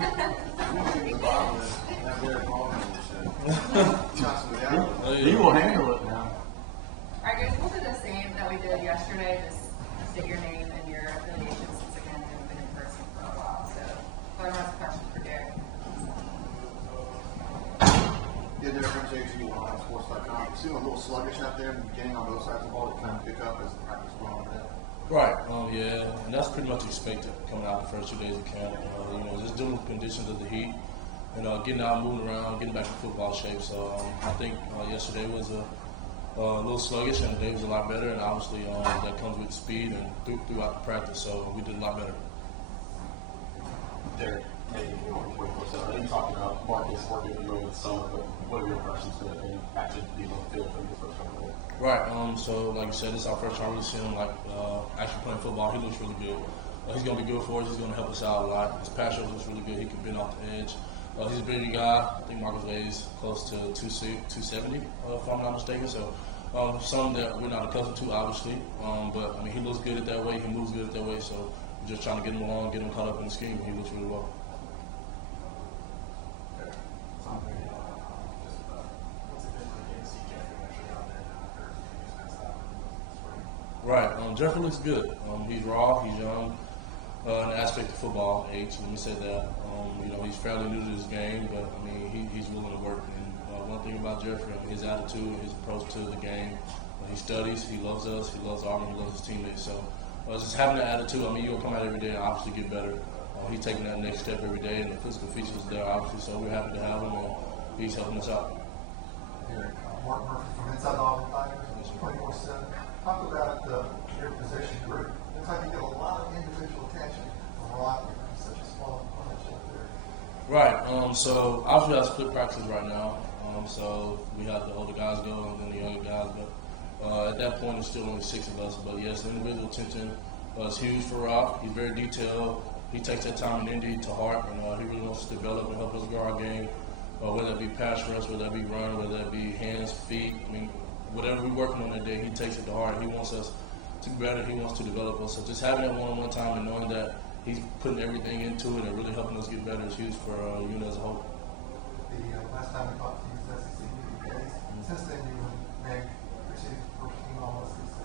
Derick Hall. He will handle it now. All right, guys, we'll do the same that we did yesterday. Just state your name and your affiliation since, again, we've been in person for a while. So, if anyone has a question for Derick. Yeah, Derick, I'm JG with Sports.com. It seemed a little sluggish out there in the beginning on both sides of the ball to kind of pick up as the practice went on. Right. Yeah, and that's pretty much expected coming out the first 2 days of camp. Just dealing with the conditions of the heat, and getting out, moving around, getting back in football shape. So I think yesterday was a little sluggish, and today was a lot better. And obviously that comes with speed and throughout the practice. So we did a lot better. Derick, maybe 24/7. I know you talked about Marcus working with you over the summer, but what are your impressions of it and actually being on the field for the first time? Right. So like you said, it's our first time really seeing him actually playing football. He looks really good. He's going to be good for us. He's going to help us out a lot. His pass rush looks really good. He can bend off the edge. He's a bigger guy. I think Marcus weighs close to 270, if I'm not mistaken. So something that we're not accustomed to, obviously. But I mean, he looks good at that way. He moves good at that way. So we're just trying to get him along, get him caught up in the scheme. He looks really well. Right. Jeffrey looks good. He's raw. He's young. In the aspect of football age, let me say that. He's fairly new to this game, but I mean, he's willing to work. And one thing about Jeffrey, his attitude, his approach to the game, he studies. He loves us. He loves Auburn. He loves his teammates. So just having that attitude. I mean, you'll come out every day and obviously get better. He's taking that next step every day, and the physical features there, obviously. So we're happy to have him, and he's helping us out. Mark Murphy from inside the Auburn Tigers, 24/7. Talk about your position group. Looks like you get a lot of individual attention from a lot of such a small bunch up there. Right. So obviously I split practices right now. So we have the older guys go and then the younger guys. But at that point, it's still only 6 of us. But yes, the individual attention is huge for Rob. He's very detailed. He takes that time in Indy to heart, and he really wants to develop and help us grow our game. Whether that be pass rush, whether that be run, whether that be hands, feet. I mean, whatever we're working on that day, he takes it to heart. He wants us to be better. He wants to develop us. So just having that one-on-one time and knowing that he's putting everything into it and really helping us get better is huge for unit as a whole. The last time we talked to you was SEC Media Days. Since then, you were named first team all SEC.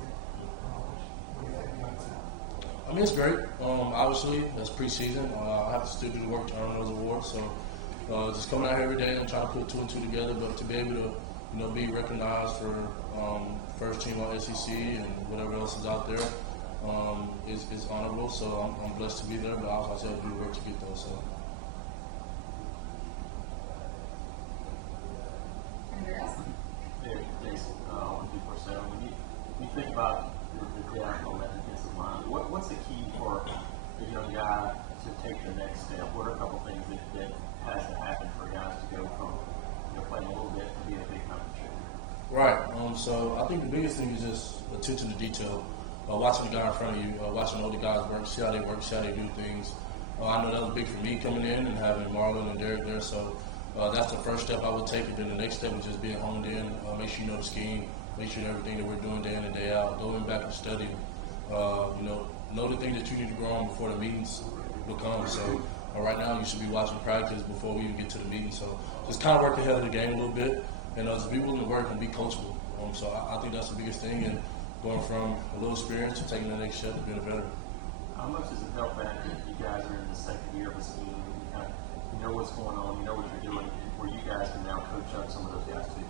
What do you think about that? I mean, it's great. Obviously, that's preseason. I have to still do the work to earn those awards. So just coming out here every day and trying to put 2 and 2 together. But to be able to be recognized for first team all SEC and whatever else is out there is honorable. So I'm blessed to be there, but I also have to do the work to get those. So. Anybody else? Jason, on 24/7. When you think about the depth on that defensive line, what's the key for the young guy to take the next step? What are a couple things that has to happen for guys to go from playing a little bit to being a big time contributor? Right. So I think the biggest thing is just attention to detail. Watching the guy in front of you, watching all the guys work, see how they work, see how they do things. I know that was big for me coming in and having Marlon and Derick there. So that's the first step I would take. And then the next step is just being honed in. Make sure you know the scheme. Make sure everything that we're doing day in and day out. Going back and studying. Know the things that you need to grow on before the meetings will come. So right now you should be watching practice before we even get to the meeting. So just kind of work ahead of the game a little bit. And just be willing to work and be coachable. So I think that's the biggest thing. And going from a little experience to taking the next step to being a veteran. How much does it help that you guys are in the second year of this meeting and you know what's going on, you know what you're doing, where you guys can now coach up some of those guys too?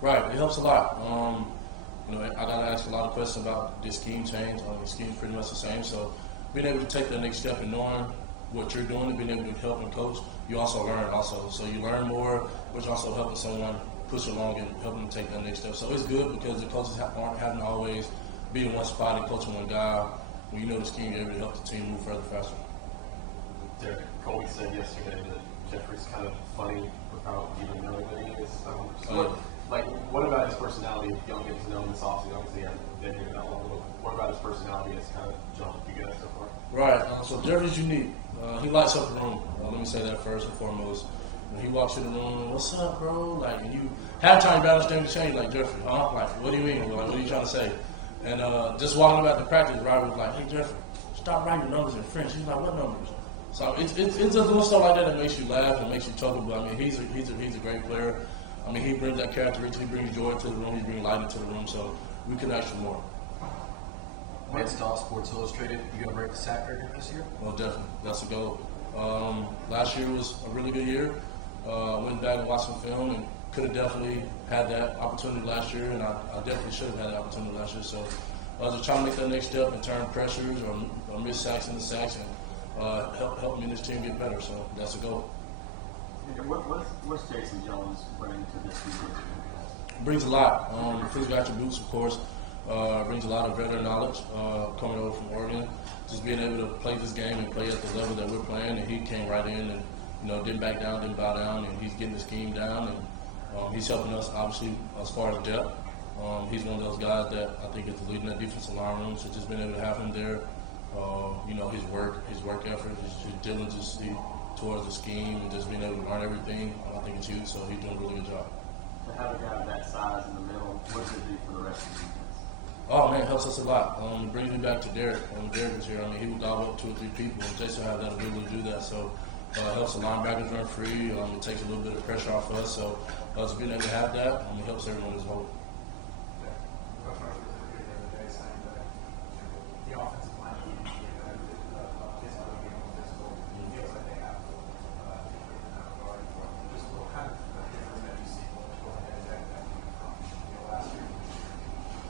Right, it helps a lot. I got to ask a lot of questions about this scheme change. The scheme's pretty much the same. So being able to take that next step and knowing what you're doing and being able to help and coach, you also learn also. So you learn more, but you're also helping someone push along and help them take that next step. So it's good because the coaches aren't having to always be in one spot and coaching one guy. When you know the scheme, you're able to help the team move further faster. Derick, Colby said yesterday that Jeffrey's kind of funny without even knowing that he is. What about his personality? If you don't get to know him this offseason, obviously he hasn't been here that long. What about his personality has kind of jumped you guys so far? Right. So Jeffrey's unique. He lights up the room. Let me say that first and foremost. When he walks in the room, what's up, bro? And you half time you understand the change, like, Jeffrey, huh? What do you mean? What are you trying to say? And just walking about the practice, Robert was like, hey, Jeffrey, stop writing numbers in French. He's like, what numbers? So it's just little stuff like that that makes you laugh and makes you chuckle. But I mean, he's a great player. I mean, he brings that characteristic, he brings joy to the room, he brings light into the room. So we can ask for more. Next off Sports Illustrated, you gonna break the sack record this year? Well, definitely, that's a goal. Last year was a really good year. Went back and watched some film and could have definitely had that opportunity last year, and I definitely should have had that opportunity last year. So I was just trying to make that next step and turn pressures or miss sacks into sacks and help me and this team get better. So that's a goal. What's Jason Jones bringing to this season? Brings a lot. Physical attributes, of course. Brings a lot of veteran knowledge coming over from Oregon. Just being able to play this game and play at the level that we're playing, and he came right in and didn't back down, didn't bow down, and he's getting the scheme down, and he's helping us obviously as far as depth. He's one of those guys that I think is leading that defensive line room. So just being able to have him there, his work effort, his diligence towards the scheme, and just being able to learn everything, I think it's huge. So he's doing a really good job. To have a guy of that size in the middle, what does it do for the rest of the defense? Oh man, it helps us a lot. It brings me back to Derick. When Derick was here, I mean, he would gobble up 2 or 3 people, and Jason had that ability to do that. So it helps the linebackers run free. It takes a little bit of pressure off of us. So just being able to have that, it helps everyone as whole. The offensive line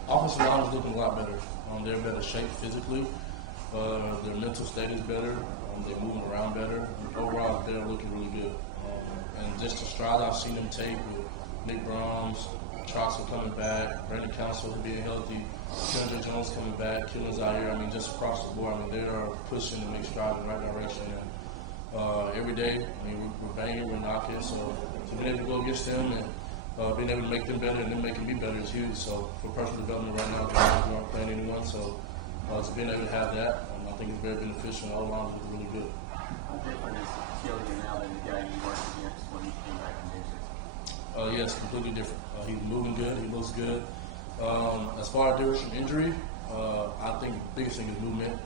Offensive line is looking a lot better. They're in better shape physically. Their mental state is better. They're moving around better. Overall, they're looking really good. And just the stride I've seen them take with Nick Brahms, Troxel coming back, Brandon Council being healthy, Kendra Jones coming back, Killen Zaire. I mean, just across the board. I mean, they are pushing to make strides in the right direction. And every day, I mean, we're banging, we're knocking. So being able to go against them and being able to make them better and them making me better is huge. So for personal development right now, we aren't playing anyone. So just being able to have that, I think it's very beneficial. And all lines look really good. How different is Killian now than the guy you worked against when he came back from injury? Yes, completely different. He's moving good. He looks good. As far as Derick from injury, I think the biggest thing is movement.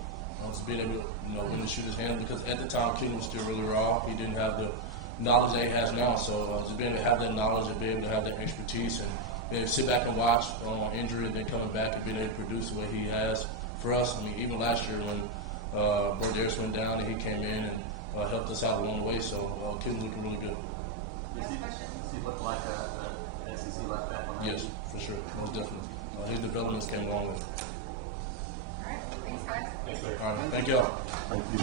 Just being able to, when to shoot his hand, because at the time, Keaton was still really raw. He didn't have the knowledge that he has now. So just being able to have that knowledge and being able to have that expertise and being able to sit back and watch on injury and then coming back and being able to produce the way he has. For us, I mean, even last year when Bordeaux went down and he came in and helped us out along the way. So Keaton's looking really good. Does he look like a SEC left back? Yes, for sure. Most definitely. His developments came a long way. All right, thanks guys. Thanks, sir. All right, thank y'all. Thank you.